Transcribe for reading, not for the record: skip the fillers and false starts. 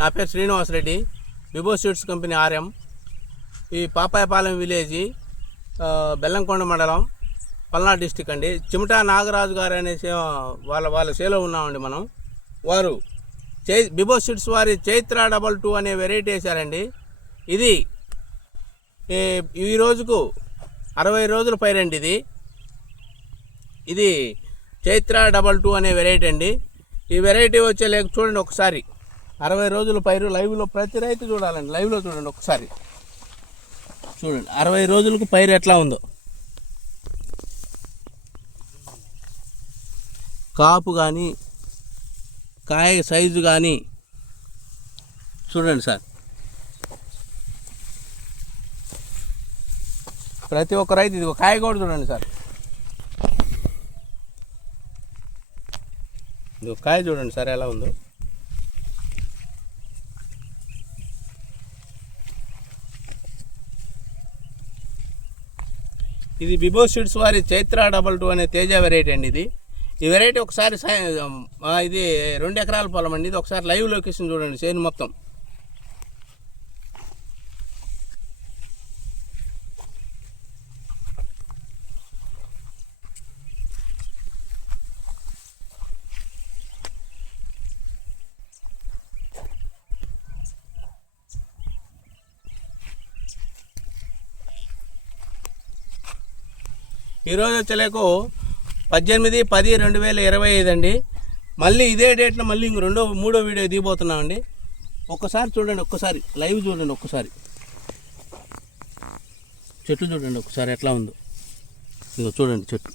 నా పేరు Srinivasa Reddy, విభో seeds company RM. ఈ పాపాయపాలెం విలేజ్, బెల్లంకొండ మండలం, పల్నాడు డిస్టిక్ అండి. చిమటా నాగరాజు గారు అనే వాళ్ళ సేలో ఉన్నామండి మనం. వారు విభో సీడ్స్ వారి చైత్ర 22 అనే వెరైటీ వేశారండి. ఇది ఈ రోజుకు 60 రోజుల పైరండి. ఇది చైత్ర 22 అనే వెరైటీ అండి. ఈ వెరైటీ వచ్చే లేక చూడండి ఒకసారి. 60 రోజుల పైరు లైవ్లో ప్రతి రైతు చూడాలండి. లైవ్లో చూడండి ఒకసారి. చూడండి 60 రోజులకు పైరు ఎట్లా ఉందో. కాపు కానీ కాయ సైజు కానీ చూడండి సార్. ప్రతి ఒక్క రైతు ఇది కాయ కూడా చూడండి సార్. ఇది కాయ చూడండి సార్ ఎలా ఉందో. ఇది విభో సీడ్స్ వారి చైత్ర 22 అనే తేజ వెరైటీ అండి. ఈ వెరైటీ ఒకసారి ఇది 2 ఎకరాల పొలం అండి. ఇది ఒకసారి లైవ్ లొకేషన్ చూడండి. చేను మొత్తం ఈరోజు వచ్చలేకు 18/10/2025 అండి. మళ్ళీ ఇదే డేట్లో మళ్ళీ ఇంక మూడో వీడియో దిగిపోతున్నామండి. ఒక్కసారి చూడండి, ఒక్కసారి లైవ్ చూడండి. ఒక్కసారి చెట్టు చూడండి ఒకసారి ఎట్లా ఉందో. ఇదిగో చూడండి చెట్టు.